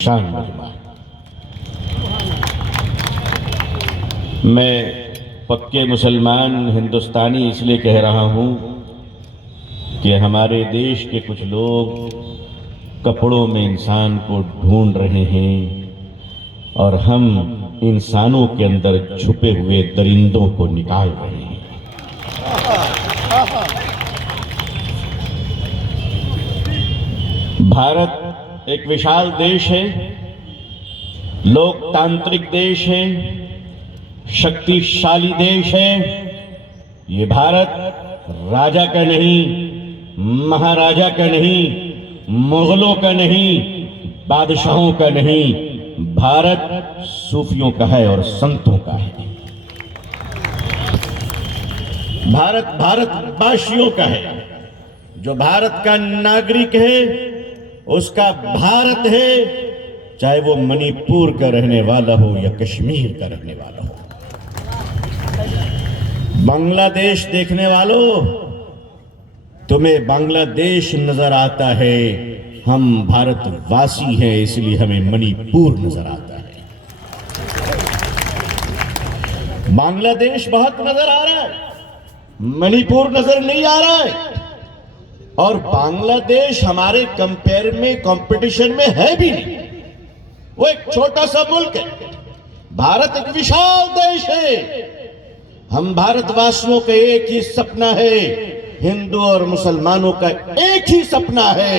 शान मजमा। मैं पक्के मुसलमान हिंदुस्तानी इसलिए कह रहा हूँ कि हमारे देश के कुछ लोग कपड़ों में इंसान को ढूंढ रहे हैं और हम इंसानों के अंदर छुपे हुए दरिंदों को निकाल रहे हैं। भारत एक विशाल देश है, लोकतांत्रिक देश है, शक्तिशाली देश है। ये भारत राजा का नहीं, महाराजा का नहीं, मुगलों का नहीं, बादशाहों का नहीं, भारत सूफियों का है और संतों का है। भारत भारतवासियों का है। जो भारत का नागरिक है उसका भारत है, चाहे वो मणिपुर का रहने वाला हो या कश्मीर का रहने वाला हो। बांग्लादेश देखने वालों, तुम्हें बांग्लादेश नजर आता है, हम भारतवासी हैं इसलिए हमें मणिपुर नजर आता है। बांग्लादेश बहुत नजर आ रहा है, मणिपुर नजर नहीं आ रहा है। और बांग्लादेश हमारे कंपेयर में कंपटीशन में है भी नहीं, वो एक छोटा सा मुल्क है। भारत एक विशाल देश है। हम भारतवासियों का एक ही सपना है, हिंदू और मुसलमानों का एक ही सपना है,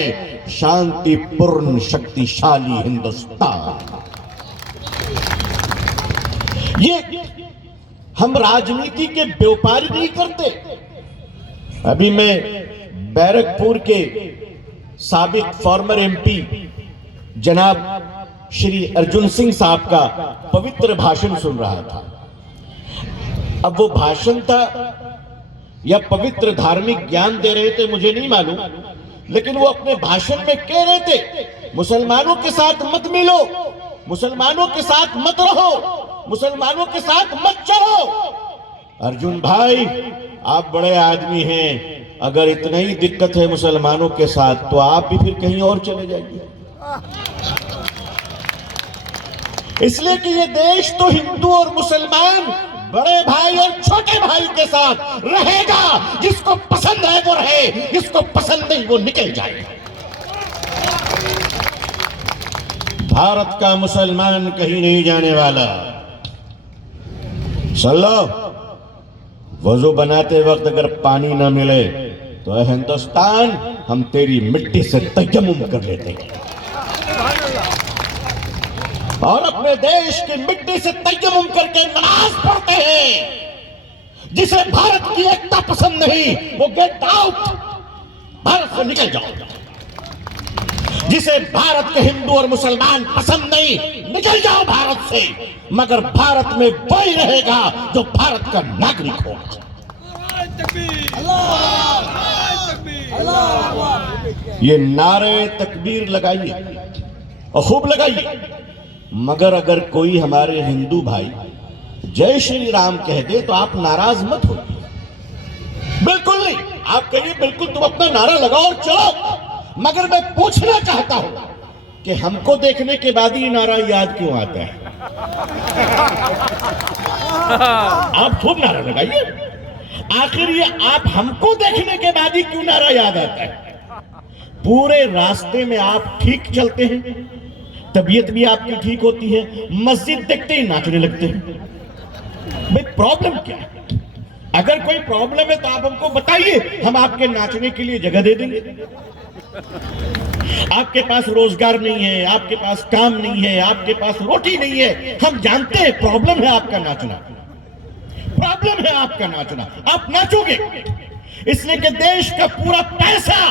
शांतिपूर्ण शक्तिशाली हिंदुस्तान। ये हम राजनीति के व्यापारी नहीं करते। अभी मैं बैरकपुर के साबिक फॉर्मर एमपी जनाब श्री अर्जुन सिंह साहब का पवित्र भाषण सुन रहा था। अब वो भाषण था या पवित्र धार्मिक ज्ञान दे रहे थे मुझे नहीं मालूम, लेकिन वो अपने भाषण में कह रहे थे मुसलमानों के साथ मत मिलो, मुसलमानों के साथ मत रहो, मुसलमानों के साथ मत चलो। अर्जुन भाई, आप बड़े आदमी हैं, अगर इतना ही दिक्कत है मुसलमानों के साथ तो आप भी फिर कहीं और चले जाइए। इसलिए कि ये देश तो हिंदू और मुसलमान, बड़े भाई और छोटे भाई के साथ रहेगा। जिसको पसंद है वो रहे, जिसको पसंद नहीं वो निकल जाए। भारत का मुसलमान कहीं नहीं जाने वाला। सुन लो, वजू बनाते वक्त अगर पानी ना मिले तो हिंदुस्तान, हम तेरी मिट्टी से तयम्मुम कर लेते हैं और अपने देश की मिट्टी से तयम्मुम करके नमाज पढ़ते हैं। जिसे भारत की एकता पसंद नहीं वो गेट आउट, भारत से निकल जाओ। जिसे भारत के हिंदू और मुसलमान पसंद नहीं, निकल जाओ भारत से। मगर भारत में वही रहेगा जो भारत का नागरिक होगा। ये नारे तकबीर लगाइए और खूब लगाइए, मगर अगर कोई हमारे हिंदू भाई जय श्री राम कह दे तो आप नाराज मत हो। बिल्कुल नहीं, आप कहिए बिल्कुल तुम अपना नारा लगाओ और चलो। मगर मैं पूछना चाहता हूं कि हमको देखने के बाद ही नारा याद क्यों आता है? आप खूब नारा लगाइए। आखिर ये आप हमको देखने के बाद ही क्यों नारा याद आता है? पूरे रास्ते में आप ठीक चलते हैं, तबीयत भी आपकी ठीक होती है, मस्जिद देखते ही नाचने लगते हैं। भाई प्रॉब्लम क्या है? अगर कोई प्रॉब्लम है तो आप हमको बताइए, हम आपके नाचने के लिए जगह दे देंगे। आपके पास रोजगार नहीं है, आपके पास काम नहीं है, आपके पास रोटी नहीं है, हम जानते हैं प्रॉब्लम है आपका नाचना, प्रॉब्लम है आपका नाचना। आप नाचोगे इसलिए कि देश का पूरा पैसा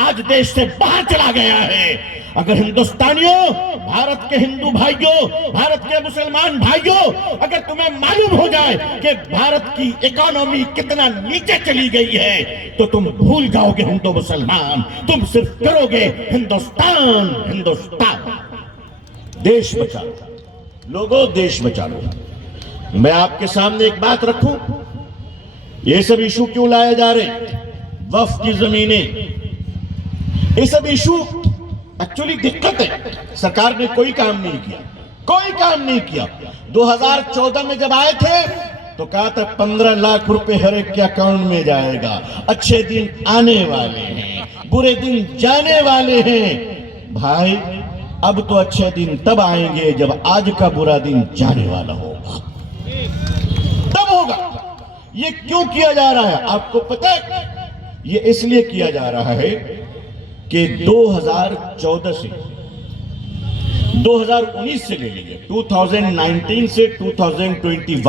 आज देश से बाहर चला गया है। अगर हिंदुस्तानियों, भारत के हिंदू भाइयों, भारत के मुसलमान भाइयों, अगर तुम्हें मालूम हो जाए कि भारत की इकोनॉमी कितना नीचे चली गई है तो तुम भूल जाओगे हिंदू मुसलमान, तुम सिर्फ करोगे हिंदुस्तान हिंदुस्तान। देश बचाओ लोगों, देश बचाओ। मैं आपके सामने एक बात रखूं, ये सब इशू क्यों लाए जा रहे? वक्फ की जमीनें, ये सब इशू एक्चुअली दिक्कत है, सरकार ने कोई काम नहीं किया, कोई काम नहीं किया। 2014 में जब आए थे तो कहा था 15 लाख रुपए हर एक के अकाउंट में जाएगा। अच्छे दिन आने वाले हैं, बुरे दिन जाने वाले हैं। भाई अब तो अच्छे दिन तब आएंगे जब आज का बुरा दिन जाने वाला होगा, तब होगा। ये क्यों किया जा रहा है आपको पता है? ये इसलिए किया जा रहा है कि 2014 से 2019 से ले लीजिए, 2019 से 2021,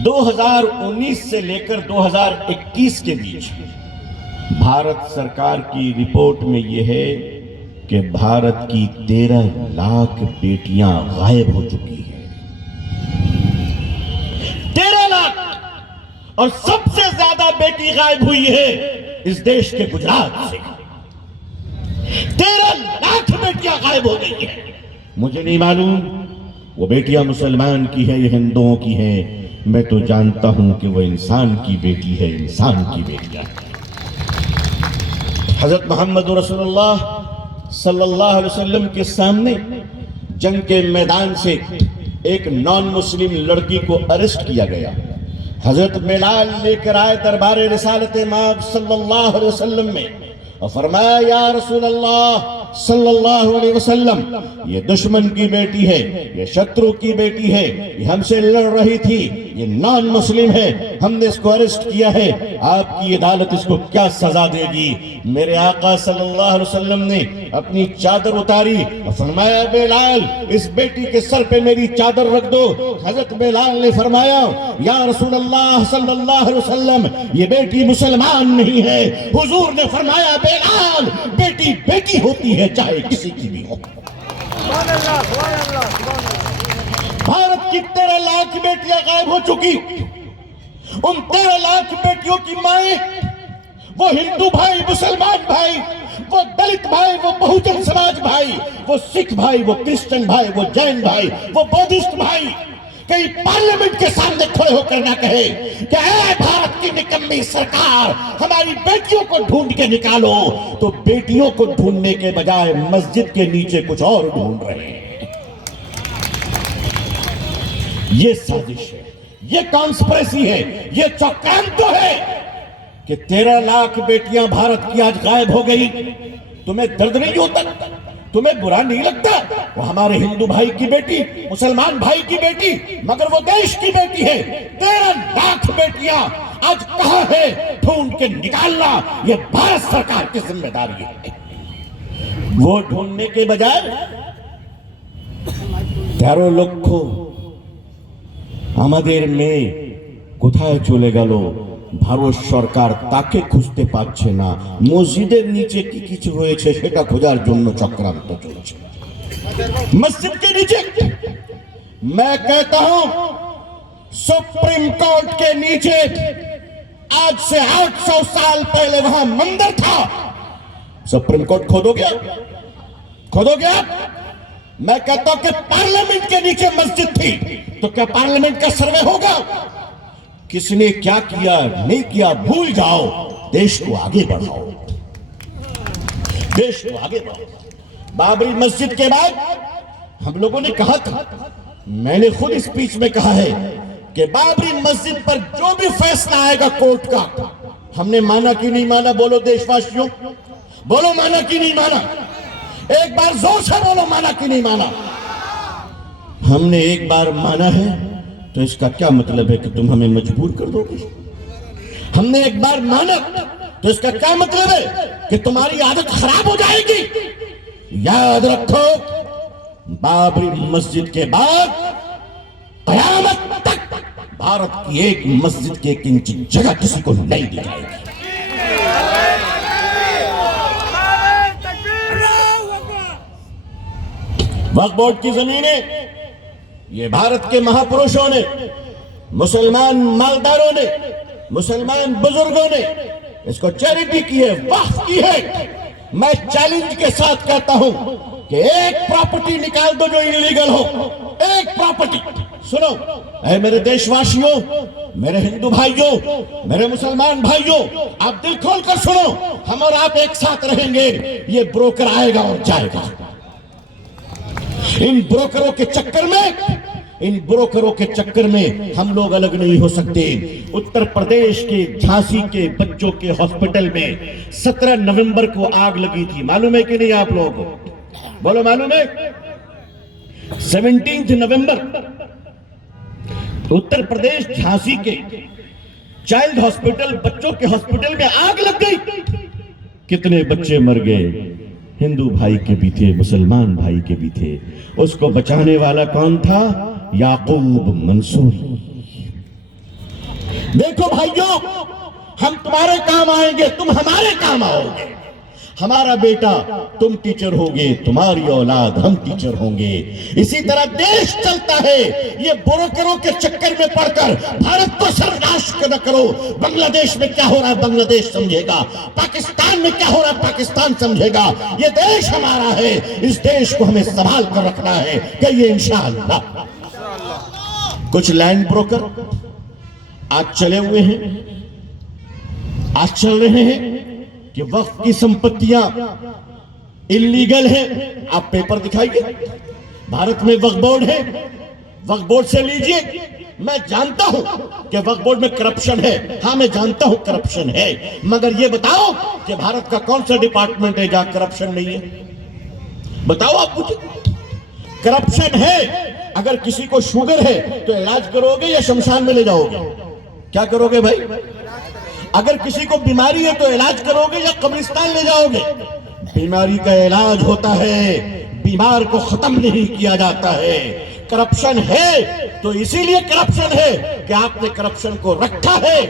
2019 से लेकर 2021 के बीच भारत सरकार की रिपोर्ट में यह है कि भारत की 13 लाख बेटियां गायब हो चुकी हैं। 13 लाख, और सबसे ज्यादा बेटी गायब हुई है इस देश के गुजरात से। 13 लाख बेटियां गायब हो गई है। मुझे नहीं मालूम वो बेटियां मुसलमान की है या हिंदुओं की है, मैं तो जानता हूं कि वो इंसान की बेटी है, इंसान की बेटियां है। हजरत मोहम्मद रसूलुल्लाह सल्लल्लाहु अलैहि वसल्लम के सामने जंग के मैदान से एक नॉन मुस्लिम लड़की को अरेस्ट किया गया। हजरत बिलाल लेकर आए दरबार रिसालत माब सल्लल्लाहु अलैहि वसल्लम में और फरमाया, या रसूल अल्लाह सल्लल्लाहु अलैहि वसल्लम, ये दुश्मन की बेटी है, ये शत्रु की बेटी है, ये हमसे लड़ रही थी, ये नॉन मुस्लिम है, हमने इसको अरेस्ट किया है, आपकी अदालत इसको क्या सजा देगी? मेरे आका सल्लल्लाहु अलैहि वसल्लम ने अपनी चादर उतारी और फरमाया, बिलाल इस बेटी के सर पे मेरी चादर रख दो। हजरत बिलाल ने फरमाया, या रसूल अल्लाह सल्लल्लाहु अलैहि वसल्लम, ये बेटी मुसलमान नहीं है। हुजूर ने फरमाया, बिलाल बेटी बेटी होती है, चाहे किसी की भी हो। भारत की 13 लाख बेटियां गायब हो चुकी। उन 13 लाख बेटियों की माएं, वो हिंदू भाई, मुसलमान भाई, वो दलित भाई, वो बहुजन समाज भाई, वो सिख भाई, वो क्रिश्चियन भाई, वो जैन भाई, वो बौद्धिस्ट भाई, कहीं पार्लियामेंट के सामने खड़े होकर ना कहे कि ऐ भारत की निकम्मी सरकार, हमारी बेटियों को ढूंढ के निकालो, तो बेटियों को ढूंढने के बजाय मस्जिद के नीचे कुछ और ढूंढ रहे हैं। ये साजिश है, ये कॉन्स्पिरेसी है, ये चक्रांत है कि 13 लाख बेटियां भारत की आज गायब हो गई। तुम्हें दर्द नहीं होता? तुम्हें बुरा नहीं लगता? वो हमारे हिंदू भाई की बेटी, मुसलमान भाई की बेटी, मगर वो देश की बेटी है। 13 लाख बेटियां आज कहां है? ढूंढ के निकालना ये भारत सरकार की जिम्मेदारी है। वो ढूंढने के बजाय तेरो लक्ष्य আমাদের মেয়ে কোথায় চলে গেল, ভারত সরকার তাকে খুঁজতে পারছে না। মসজিদের নিচে কি কিছু হয়েছে সেটা খোঁজার জন্য চক্রান্ত চলছে। मस्जिद के नीचे, मैं कहता हूं सुप्रीम कोर्ट के नीचे आज से 800 साल पहले वहां मंदिर था। सुप्रीम कोर्ट खोदोगे आप? खोदोगे आप? मैं कहता हूं कि पार्लियामेंट के नीचे मस्जिद थी, तो क्या पार्लियामेंट का सर्वे होगा? किसने क्या किया नहीं किया भूल जाओ, देश को आगे बढ़ाओ, देश को आगे बढ़ाओ। बाबरी मस्जिद के बाद हम लोगों ने कहा था, मैंने खुद स्पीच में कहा है कि बाबरी मस्जिद पर जो भी फैसला आएगा कोर्ट का, हमने माना कि नहीं माना? बोलो देशवासियों, बोलो माना कि नहीं माना? एक बार जोर से बोलो, माना कि नहीं माना? हमने एक बार माना है, तो इसका क्या मतलब है कि तुम हमें मजबूर कर दोगे? हमने एक बार माना, तो इसका क्या मतलब है कि तुम्हारी आदत खराब हो जाएगी? याद रखो, बाबरी मस्जिद के बाद कयामत तक भारत की एक मस्जिद के एक इंच जगह किसी को नहीं दी जाएगी। वक्फ बोर्ड की जमीनें ये भारत के महापुरुषों ने, मुसलमान मालदारों ने, मुसलमान बुजुर्गों ने इसको चैरिटी की है, वक्फ की है। मैं चैलेंज के साथ कहता हूं कि एक प्रॉपर्टी निकाल दो जो इलीगल हो, एक प्रॉपर्टी। सुनो ऐ मेरे देशवासियों, मेरे हिंदू भाइयों, मेरे मुसलमान भाइयों, आप दिल खोल कर सुनो, हम और आप एक साथ रहेंगे। ये ब्रोकर आएगा और जाएगा। इन ब्रोकरों के चक्कर में हम लोग अलग नहीं हो सकते। उत्तर प्रदेश के झांसी के बच्चों के हॉस्पिटल में 17 नवंबर को आग लगी थी, मालूम है कि नहीं आप लोगों को? बोलो मालूम है? 17 नवंबर उत्तर प्रदेश झांसी के चाइल्ड हॉस्पिटल, बच्चों के हॉस्पिटल में आग लग गई। कितने बच्चे मर गए? हिंदू भाई के भी थे, मुसलमान भाई के भी थे। उसको बचाने वाला कौन था? याकूब मंसूरी। देखो भाइयों, हम तुम्हारे काम आएंगे, तुम हमारे काम आओगे। हमारा बेटा तुम टीचर होगे, तुम्हारी औलाद हम टीचर होंगे। इसी तरह देश चलता है। ये ब्रोकरों के चक्कर में पड़कर भारत को सर्वनाश न करो। बांग्लादेश में क्या हो रहा है बांग्लादेश समझेगा, पाकिस्तान में क्या हो रहा है पाकिस्तान समझेगा। ये देश हमारा है, इस देश को हमें संभाल कर रखना है। कहिए इंशाअल्लाह। कुछ लैंड ब्रोकर आज चले हुए हैं, आज चल रहे हैं कि वक्फ की संपत्तियां इलीगल है। आप पेपर दिखाइए, भारत में वक्फ बोर्ड है, वक्फ बोर्ड से लीजिए। मैं जानता हूं कि वक्फ बोर्ड में करप्शन है, हां मैं जानता हूं करप्शन है, मगर ये बताओ कि भारत का कौन सा डिपार्टमेंट है जहां करप्शन नहीं है? बताओ आप मुझे। करप्शन है। अगर किसी को शुगर है तो इलाज करोगे या शमशान में ले जाओगे? क्या करोगे भाई? अगर किसी को बीमारी है तो इलाज करोगे या कब्रिस्तान ले जाओगे? बीमारी का इलाज होता है, बीमार को खत्म नहीं किया जाता है। करप्शन है तो इसीलिए करप्शन है कि आपने करप्शन को रखा है।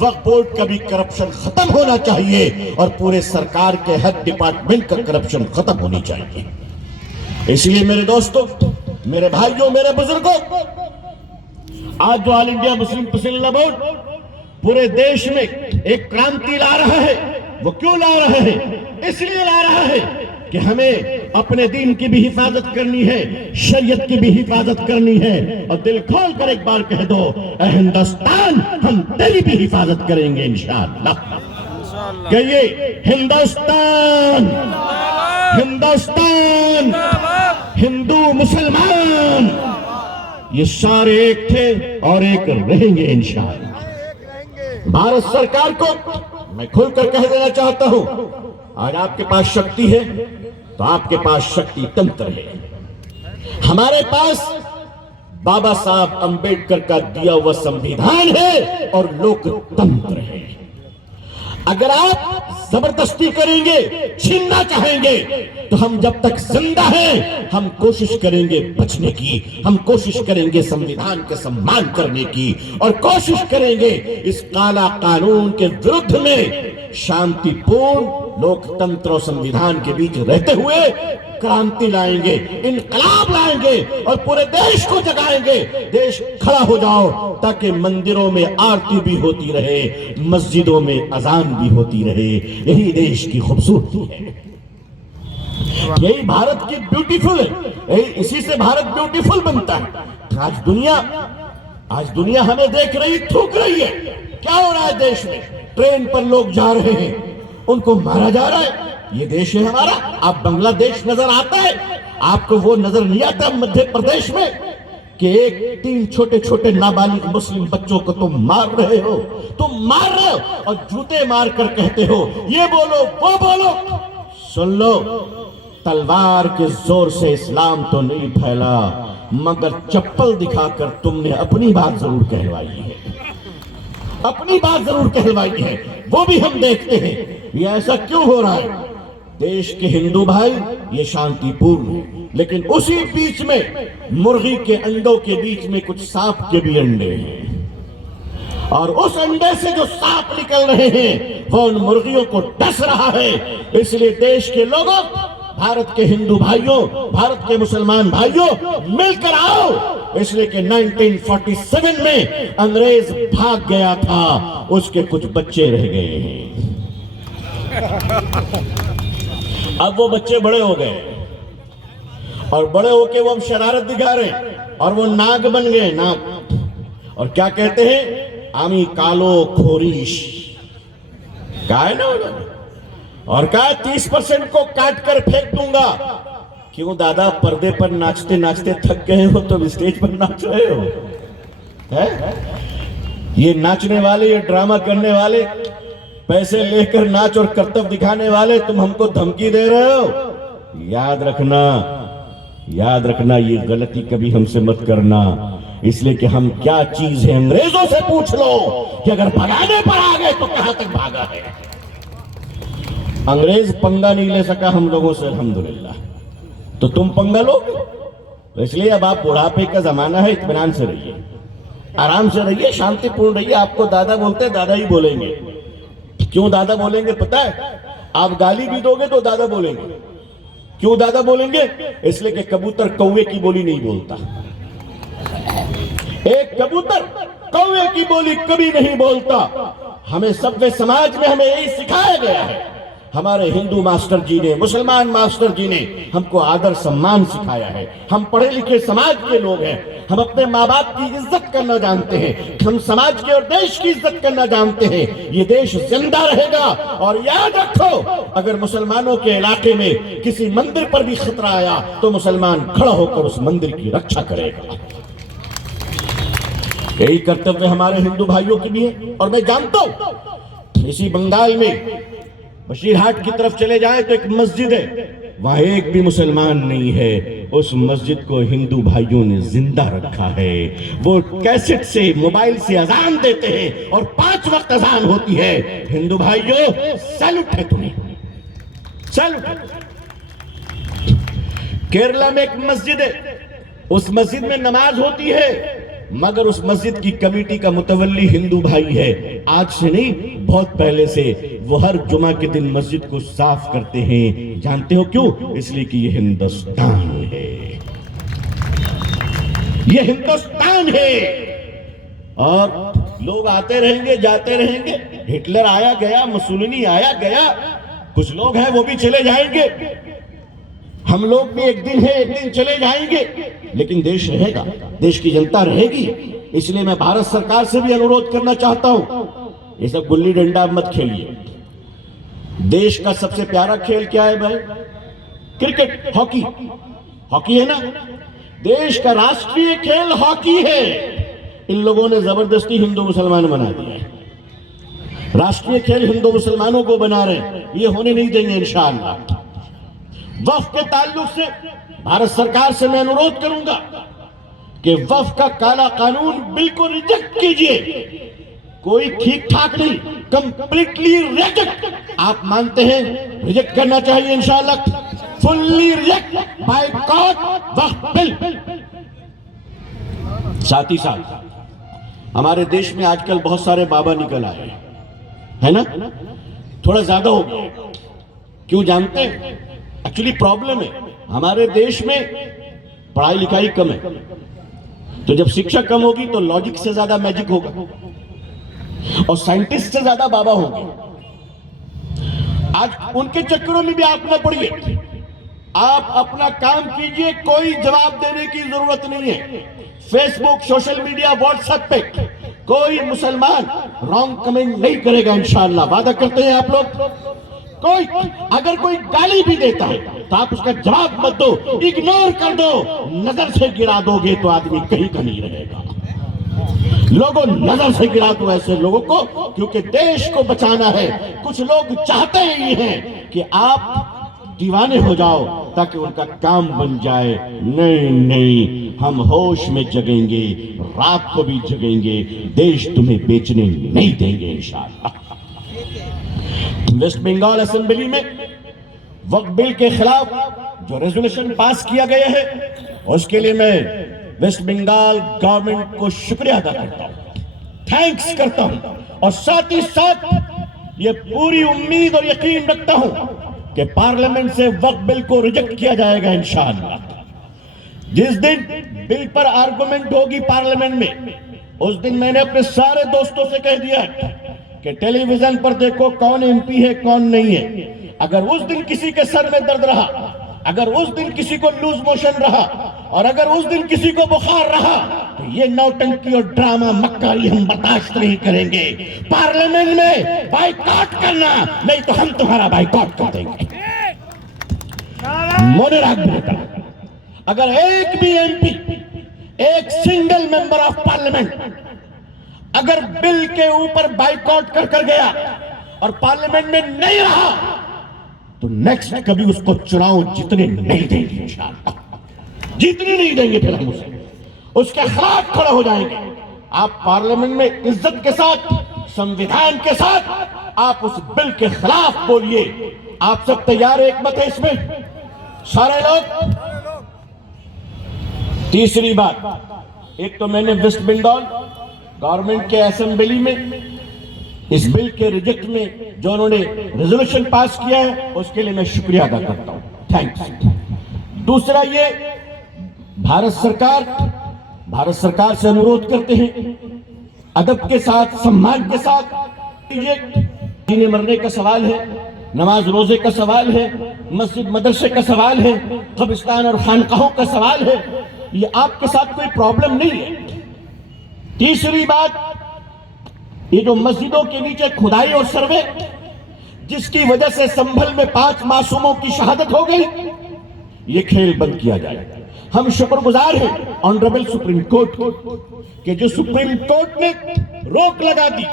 वक्फ बोर्ड का भी करप्शन खत्म होना चाहिए और पूरे सरकार के हर डिपार्टमेंट का करप्शन खत्म होनी चाहिए। इसलिए मेरे दोस्तों, मेरे भाइयों, मेरे बुजुर्गों, आज जो ऑल इंडिया मुस्लिम पसंदीदा बोर्ड पूरे देश में एक क्रांति ला रहा है, वो क्यों ला रहा है? इसलिए ला रहा है कि हमें अपने दीन की भी हिफाजत करनी है, शरीयत की भी हिफाजत करनी है। और दिल खोल कर एक बार कह दो, ऐ हिंदुस्तान, हम तेरी भी हिफाजत करेंगे इंशाअल्लाह। कहिए हिंदुस्तान, हिंदुस्तान, हिंदू मुसलमान ये सारे एक थे और एक रहेंगे इंशाअल्लाह। भारत सरकार को मैं खुलकर कह देना चाहता हूं, आज आपके पास शक्ति है तो आपके पास शक्ति तंत्र है। हमारे पास बाबा साहब अंबेडकर का दिया हुआ संविधान है और लोकतंत्र है। अगर आप जबरदस्ती करेंगे, छीनना चाहेंगे, तो हम जब तक जिंदा हैं हम कोशिश करेंगे बचने की, हम कोशिश करेंगे संविधान का सम्मान करने की और कोशिश करेंगे इस काला कानून के विरुद्ध में शांतिपूर्ण लोकतंत्र और संविधान के बीच रहते हुए क्रांति लाएंगे, इनकलाब लाएंगे और पूरे देश को जगाएंगे। देश खड़ा हो जाओ ताकि मंदिरों में आरती भी होती रहे, मस्जिदों में अजान भी होती रहे। यही देश की खूबसूरती है, यही भारत की ब्यूटीफुल है, इसी से भारत ब्यूटीफुल बनता है। आज दुनिया हमें देख रही, थूक रही है। क्या हो रहा है देश में? ट्रेन पर लोग जा रहे हैं, उनको मारा जा रहा है। ये देश है हमारा। आप बांग्लादेश नजर आता है, आपको वो नजर नहीं आता मध्य प्रदेश में कि एक 3 छोटे छोटे नाबालिग मुस्लिम बच्चों को तुम मार रहे हो, और जूते मार कर कहते हो ये बोलो वो बोलो। सुन लो, तलवार के जोर से इस्लाम तो नहीं फैला, मगर चप्पल दिखाकर तुमने अपनी बात जरूर कहलवाई है, अपनी बात जरूर कहलवाई है। वो भी हम देखते हैं। ये ऐसा क्यों हो रहा है? देश के हिंदू भाई ये शांतिपूर्ण है, लेकिन उसी बीच में मुर्गी के अंडों के बीच में कुछ सांप के भी अंडे हैं और उस अंडे से जो सांप निकल रहे हैं वो उन मुर्गियों को डस रहा है। इसलिए देश के लोगों, भारत के हिंदू भाइयों, भारत के मुसलमान भाइयों, मिलकर आओ। इसलिए कि 1947 में अंग्रेज भाग गया था, उसके कुछ बच्चे रह गए हैं। अब वो बच्चे बड़े हो गए और बड़े होके वो अब शरारत दिखा रहे हैं और वो नाग बन गए, नाग। और क्या कहते हैं? आमी कालो खोरीश कहा है ना उन्होंने, और कहा 30% को काट कर फेंक दूंगा। क्यों दादा, पर्दे पर नाचते नाचते थक गए हो तो स्टेज पर नाच रहे हो? है ये नाचने वाले, ये ड्रामा करने वाले, पैसे लेकर नाच और कर्तव्य दिखाने वाले, तुम हमको धमकी दे रहे हो? याद रखना, याद रखना, ये गलती कभी हमसे मत करना। इसलिए कि हम क्या चीज है, अंग्रेजों से पूछ लो कि अगर भगाने पर आ गए तो कहां तक भागा है। अंग्रेज पंगा नहीं ले सका हम लोगों से, अल्हम्दुलिल्लाह, तो तुम पंगा लोगे? तो इसलिए अब आप बुढ़ापे का जमाना है, इत्मीनान से रहिए, आराम से रहिए, शांतिपूर्ण रहिए। आपको दादा बोलते हैं, दादा ही बोलेंगे। क्यों दादा बोलेंगे पता है? आप गाली भी दोगे तो दादा बोलेंगे। क्यों दादा बोलेंगे? इसलिए कि कबूतर कौवे की बोली नहीं बोलता। एक कबूतर कौवे की बोली कभी नहीं बोलता। हमें सभ्य समाज में हमें यही सिखाया गया है। हमारे हिंदू मास्टर जी ने, मुसलमान मास्टर जी ने हमको आदर सम्मान सिखाया है। हम पढ़े लिखे समाज के लोग हैं, हम अपने माँ बाप की इज्जत करना जानते हैं, हम समाज के और देश की इज्जत करना जानते हैं। ये देश जिंदा रहेगा। और याद रखो, अगर मुसलमानों के इलाके में किसी मंदिर पर भी खतरा आया तो मुसलमान खड़ा होकर उस मंदिर की रक्षा करेगा। यही कर्तव्य हमारे हिंदू भाइयों की भी है। और मैं जानता हूं, इसी बंगाल में बशीरहाट की तरफ चले जाए तो एक मस्जिद है, वहां एक भी मुसलमान नहीं है। उस मस्जिद को हिंदू भाइयों ने जिंदा रखा है। वो कैसेट से, मोबाइल से अजान देते हैं और 5 वक्त अजान होती है। हिंदू भाइयों, सैल्यूट है तुम्हें, सैल्यूट। केरला में एक मस्जिद है, उस मस्जिद में नमाज होती है, मगर उस मस्जिद की कमेटी का मुतवल्ली हिंदू भाई है। आज से नहीं, बहुत पहले से वो हर जुमा के दिन मस्जिद को साफ करते हैं। जानते हो क्यों? इसलिए कि ये हिंदुस्तान है, ये हिंदुस्तान है। और लोग आते रहेंगे, जाते रहेंगे। हिटलर आया गया, मुसोलिनी आया गया, कुछ लोग हैं वो भी चले जाएंगे। हम लोग भी एक दिन है, एक दिन चले जाएंगे, लेकिन देश रहेगा, देश की जनता रहेगी। इसलिए मैं भारत सरकार से भी अनुरोध करना चाहता हूं, ये सब गुल्ली डंडा मत खेलिए। देश का सबसे प्यारा खेल क्या है भाई? Cricket, hockey. हॉकी है ना, देश का राष्ट्रीय खेल हॉकी है। इन लोगों ने जबरदस्ती हिंदू मुसलमान बना दिया है। राष्ट्रीय खेल हिंदू मुसलमानों को बना रहे हैं, ये होने नहीं देंगे इंशाअल्लाह। वक्फ के ताल्लुक से भारत सरकार से मैं अनुरोध करूंगा कि वक्फ का काला कानून बिल्कुल रिजेक्ट कीजिए। कोई ठीक ठाक नहीं, कंप्लीटली रिजेक्ट। आप मानते हैं रिजेक्ट करना चाहिए इंशाअल्लाह, फुल्ली रिजेक्ट, बायकॉट वक्फ बिल। साथ ही साथ हमारे देश में आजकल बहुत सारे बाबा निकल आए है ना, थोड़ा ज्यादा हो गया। क्यों जानते हैं? एक्चुअली प्रॉब्लम है हमारे देश में, पढ़ाई लिखाई कम है, तो जब शिक्षा कम होगी तो लॉजिक से ज्यादा मैजिक होगा और साइंटिस्ट से ज्यादा बाबा होंगे। आज उनके चक्करों में भी आप न पड़िए, आप अपना काम कीजिए, कोई जवाब देने की जरूरत नहीं है। फेसबुक, सोशल मीडिया, व्हाट्सएप पे कोई मुसलमान रॉन्ग कमेंट नहीं करेगा इंशाअल्लाह, वादा करते हैं आप लोग। कोई अगर कोई गाली भी देता है तो आप उसका जवाब मत दो, इग्नोर कर दो, नजर से गिरा दोगे तो आदमी कहीं का नहीं रहेगा। लोगों, नजर से गिरा दो ऐसे लोगों को, क्योंकि देश को बचाना है। कुछ लोग चाहते ही हैं कि आप दीवाने हो जाओ ताकि उनका काम बन जाए। नहीं नहीं, हम होश में जगेंगे, रात को भी जगेंगे, देश तुम्हें बेचने नहीं देंगे इंशाअल्लाह। वेस्ट बंगाल असेंबली में वक्फ बिल के खिलाफ जो रेजोल्यूशन पास किया गया है, उसके लिए मैं वेस्ट बंगाल गवर्नमेंट को शुक्रिया अदा करता हूं, थैंक्स करता हूं। और साथ ही साथ ये पूरी उम्मीद और यकीन रखता हूं कि पार्लियामेंट से वक्फ बिल को रिजेक्ट किया जाएगा इंशाअल्लाह। जिस दिन बिल पर आर्गुमेंट होगी पार्लियामेंट में, उस दिन मैंने अपने सारे दोस्तों से कह दिया है कि टेलीविजन पर देखो कौन एमपी है कौन नहीं है। अगर उस दिन किसी के सर में दर्द रहा, अगर उस दिन किसी को लूज मोशन रहा और अगर उस दिन किसी को बुखार रहा कि ये नौटंकी और ड्रामा मक्कारी हम बर्दाश्त नहीं करेंगे। पार्लियामेंट में बाइकआउट करना, नहीं तो हम तुम्हारा बाइकआउट कर देंगे। मोने राख बेटा, अगर एक भी एमपी, एक सिंगल मेंबर ऑफ पार्लियामेंट अगर बिल के ऊपर बाइकआउट कर गया और पार्लियामेंट में नहीं रहा तो नेक्स्ट कभी उसको चुनाव जीतने नहीं देंगे। इंशाअल्लाह जीतने नहीं देंगे, फिर हम उसके खिलाफ खड़े हो जाएंगे। आप पार्लियामेंट में इज्जत के साथ, संविधान के साथ आप उस बिल के खिलाफ बोलिए। आप सब तैयार हैं? एक मत है इसमें सारे लोग। तीसरी बात, एक तो मैंने वेस्ट बंगाल गवर्नमेंट के असेंबली में इस बिल के रिजेक्ट में जो उन्होंने रेजोल्यूशन पास किया है उसके लिए मैं शुक्रिया अदा करता हूं, थैंक्स। दूसरा ये, भारत सरकार से अनुरोध करते हैं अदब के साथ, सम्मान के साथ। जीने मरने का सवाल है, नमाज रोजे का सवाल है, मस्जिद मदरसे का सवाल है, कब्रिस्तान और खानकाहों का सवाल है, ये आपके साथ कोई प्रॉब्लम नहीं है। तीसरी बात, ये जो मस्जिदों के नीचे खुदाई और सर्वे जिसकी वजह से संभल में 5 मासूमों की शहादत हो गई, ये खेल बंद किया जाए। हम शुक्रगुजार हैं ऑनरेबल सुप्रीम कोर्ट के जो सुप्रीम कोर्ट ने रोक लगा दी।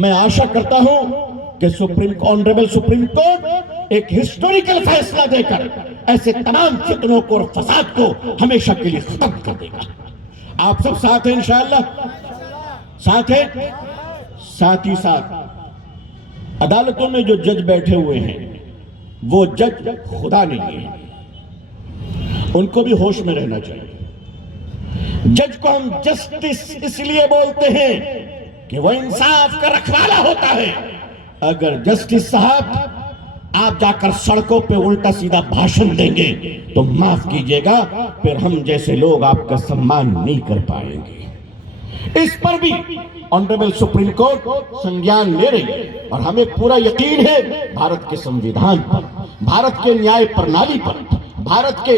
मैं आशा करता हूं कि ऑनरेबल सुप्रीम कोर्ट एक हिस्टोरिकल फैसला देकर ऐसे तमाम फितनों को और फसाद को हमेशा के लिए खत्म कर देगा। आप सब साथ हैं इंशाअल्लाह, साथ हैं। साथ ही साथ अदालतों में जो जज बैठे हुए हैं वो जज खुदा नहीं है, उनको भी होश में रहना चाहिए। जज को हम जस्टिस इसलिए बोलते हैं कि वो इंसाफ का रखवाला होता है। अगर जस्टिस साहब आप जाकर सड़कों पे उल्टा सीधा भाषण देंगे तो माफ कीजिएगा, फिर हम जैसे लोग आपका सम्मान नहीं कर पाएंगे। इस पर भी ऑनरेबल सुप्रीम कोर्ट संज्ञान ले रही है और हमें पूरा यकीन है भारत के संविधान पर, भारत के न्याय प्रणाली पर, भारत के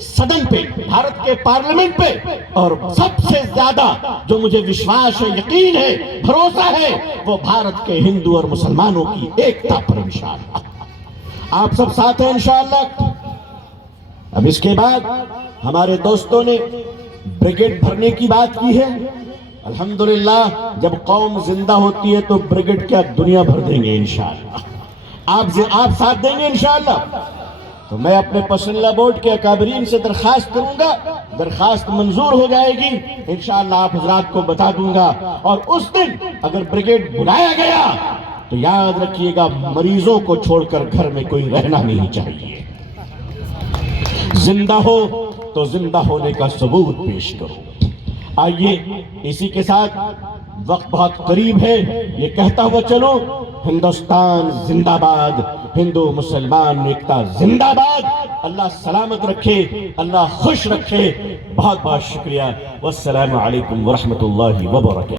सदन पे, भारत के पार्लियामेंट पे, और सबसे ज्यादा जो मुझे विश्वास है, यकीन है, भरोसा है, वो भारत के हिंदू और मुसलमानों की एकता पर इंशाअल्लाह। आप सब साथ हैं इंशाअल्लाह। अब इसके बाद हमारे दोस्तों ने ब्रिगेड भरने की बात की है। अल्हम्दुलिल्लाह, जब कौम जिंदा होती है तो ब्रिगेड क्या दुनिया भर देंगे इंशाअल्लाह। आप साथ देंगे इंशाअल्लाह। तो मैं अपने पसंदीदा बोर्ड के अकाबरीन से दरखास्त करूंगा, दरखास्त मंजूर हो जाएगी इंशाअल्लाह, आप हजरात को बता दूंगा। और उस दिन अगर ब्रिगेड बुलाया गया तो याद रखिएगा, मरीजों को छोड़कर घर में कोई रहना नहीं चाहिए। जिंदा हो तो जिंदा होने का सबूत पेश करो। आइए, इसी के साथ वक्त बहुत करीब है, ये कहता हुआ चलो, हिंदुस्तान जिंदाबाद, हिंदू मुसलमान एकता जिंदाबाद। अल्लाह सलामत रखे, अल्लाह खुश रखे। बहुत बहुत शुक्रिया। वस्सलामु अलैकुम वरहमतुल्लाहि वबरकातुहू।